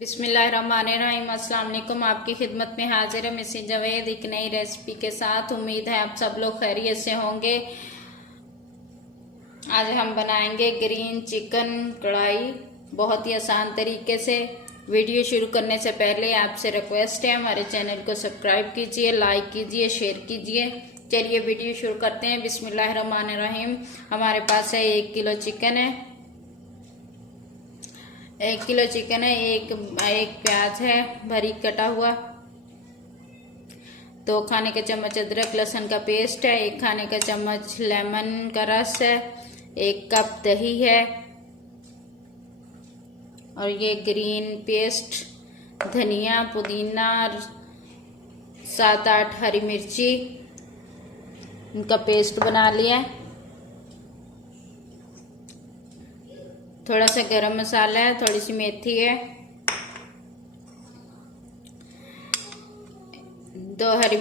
बिस्मिल्लाहिर्रहमानिर्रहीम। अस्सलाम वालेकुम। आपकी खिदमत में हाजिर है मिसेस जवेद एक नई रेसिपी के साथ। उम्मीद है आप सब लोग खैरियत से होंगे। आज हम बनाएंगे ग्रीन चिकन कढ़ाई बहुत ही आसान तरीके से। वीडियो शुरू करने से पहले आपसे रिक्वेस्ट है, हमारे चैनल को सब्सक्राइब कीजिए, लाइक कीजिए, शेयर कीजिए। चलिए वीडियो शुरू करते हैं। बिस्मिल्लाहिर्रहमानिर्रहीम। हमारे पास है 1 किलो चिकन है। 1 किलो चिकन है। एक प्याज है बारीक कटा हुआ। 2 खाने का चम्मच अदरक लहसुन का पेस्ट है। 1 खाने का चम्मच लेमन का रस है। 1 कप दही है। और ये ग्रीन पेस्ट, धनिया, पुदीना, 7-8 हरी मिर्ची, इनका पेस्ट बना लिया। थोड़ा सा गरम मसाला है, थोड़ी सी मेथी है, 2 हरी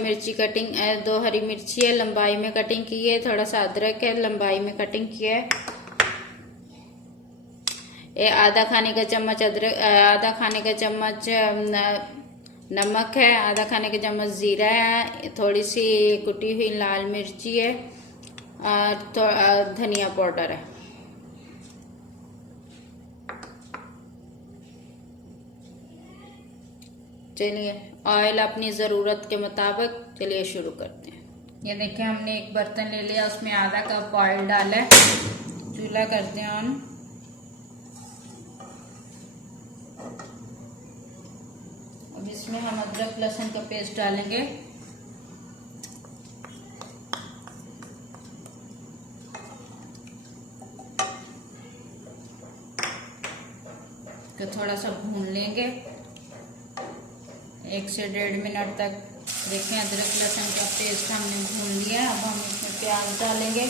मिर्ची है, लंबाई में कटिंग की है। थोड़ा सा अदरक है, लंबाई में कटिंग किया है। आधा खाने का चम्मच नमक है। आधा खाने का चम्मच जीरा है। थोड़ी सी कुटी हुई लाल मिर्ची है और धनिया पाउडर है। चलिए ऑयल अपनी ज़रूरत के मुताबिक। चलिए शुरू करते हैं। ये देखिए हमने एक बर्तन ले लिया, उसमें आधा कप ऑयल डाला है। चूल्हा करते हैं ऑन। अब इसमें हम अदरक लहसुन का पेस्ट डालेंगे। तो थोड़ा सा भून लेंगे 1 से 1.5 मिनट तक। देखें अदरक लहसुन का पेस्ट हमने भून लिया। अब हम इसमें प्याज डालेंगे।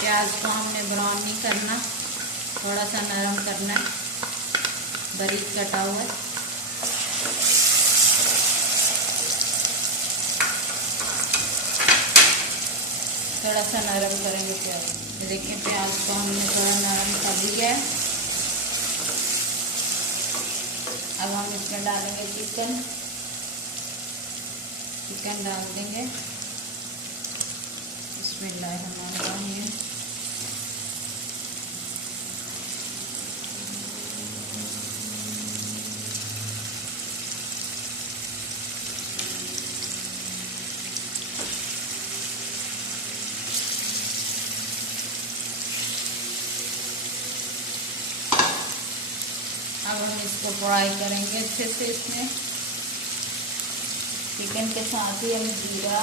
प्याज को हमने ब्राउन नहीं करना, थोड़ा सा नरम करना है, बारीक कटा हुआ है। थोड़ा सा नरम करेंगे प्याज। देखिए प्याज को हमने थोड़ा नरम कर लिया है। अब हम इसमें डालेंगे चिकन डाल देंगे। बिस्मिल्लाहिर्रहमानिर्रहीम। अब हम इसको फ्राई करेंगे अच्छे से। इसमें चिकन के साथ ही हम जीरा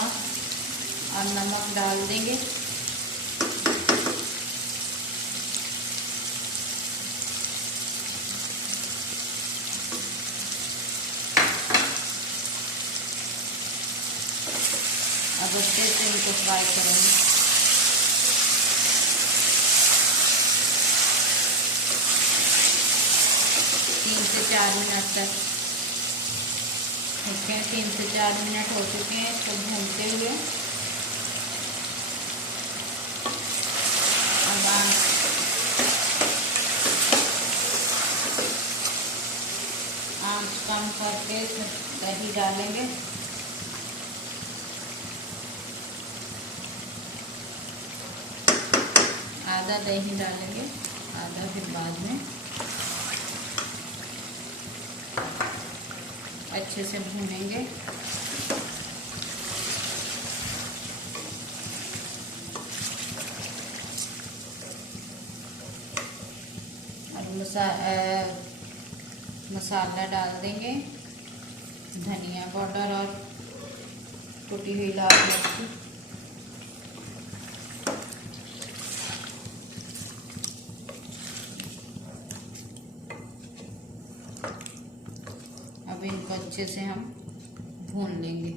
और नमक डाल देंगे। अब अच्छे से इनको फ्राई करेंगे। तीन से 4 मिनट तक। ठीक है, 3 से 4 मिनट हो चुके हैं इसको भूनते हुए। अब आंच कम करके इसमें दही डालेंगे। आधा दही डालेंगे, आधा फिर बाद में। अच्छे से भूनेंगे। और मसाला डाल देंगे, धनिया पाउडर और कुटी हुई लाल मिर्ची। अब इनको अच्छे से हम भून लेंगे।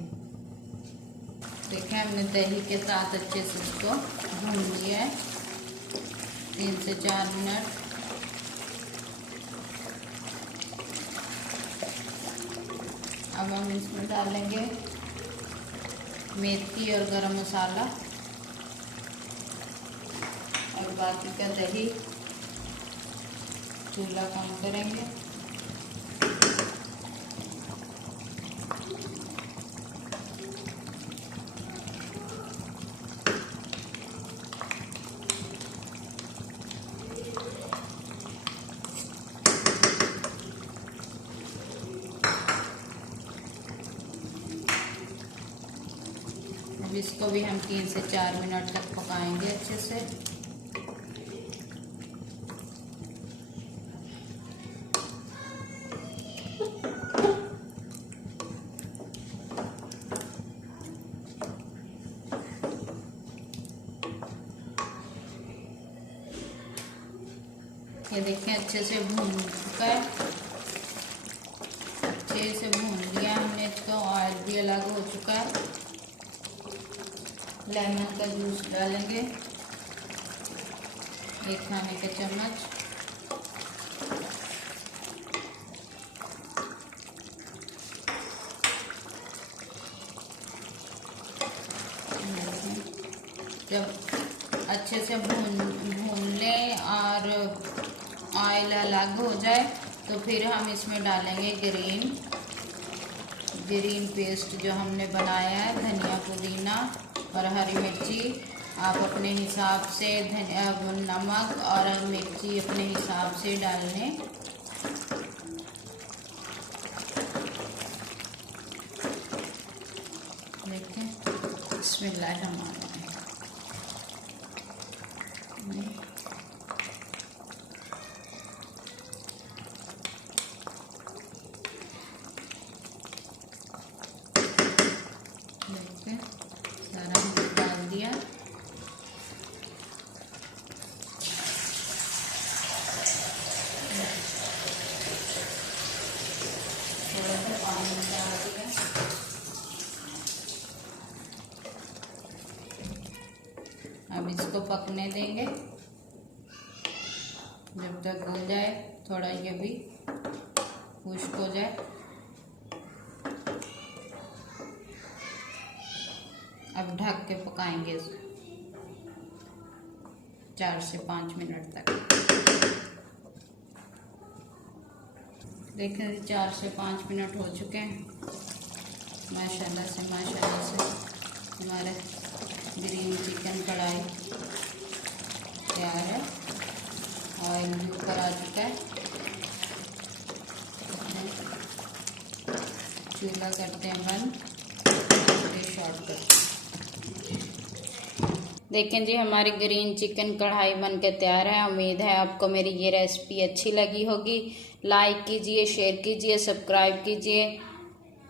देखें हमने दही के साथ अच्छे से इसको भून लिया है 3 से 4 मिनट। अब हम इसमें डालेंगे मेथी और गरम मसाला और बाकी का दही। चूल्हा कम करेंगे। अब इसको भी हम 3 से 4 मिनट तक पकाएंगे अच्छे से। ये देखें अच्छे से भून चुका है, अच्छे से भून लिया हमने इसको, ऑयल भी अलग हो चुका है। लेमन का जूस डालेंगे 1 खाने का चम्मच। जब अच्छे से भून लें और ऑयल अलग हो जाए तो फिर हम इसमें डालेंगे ग्रीन पेस्ट जो हमने बनाया है, धनिया पुदीना और हरी मिर्ची। आप अपने हिसाब से नमक और मिर्ची अपने हिसाब से डाल लें। देखें बिस्मिल्लाहिर्रहमानिर्रहीम। सारा हमने डाल दिया। थोड़ा सा पानी डाल दिया। अब इसको पकने देंगे जब तक हो जाए, थोड़ा ये भी खुश्क हो जाए। अब ढक के पकाएंगे 4 से 5 मिनट तक। देखें 4 से 5 मिनट हो चुके हैं। माशाल्लाह से हमारा ग्रीन चिकन कढ़ाई तैयार है। ऑयल भी ऊपर आ चुका है। चूल्हा करते हैं बंद, शॉर्टकट। देखें जी हमारी ग्रीन चिकन कढ़ाई बनकर तैयार है। उम्मीद है आपको मेरी ये रेसिपी अच्छी लगी होगी। लाइक कीजिए, शेयर कीजिए, सब्सक्राइब कीजिए।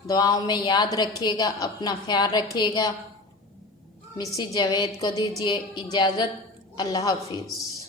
दुआओं में याद रखिएगा, अपना ख्याल रखिएगा। मिसेस जावेद को दीजिए इजाज़त। अल्लाह हाफिज़।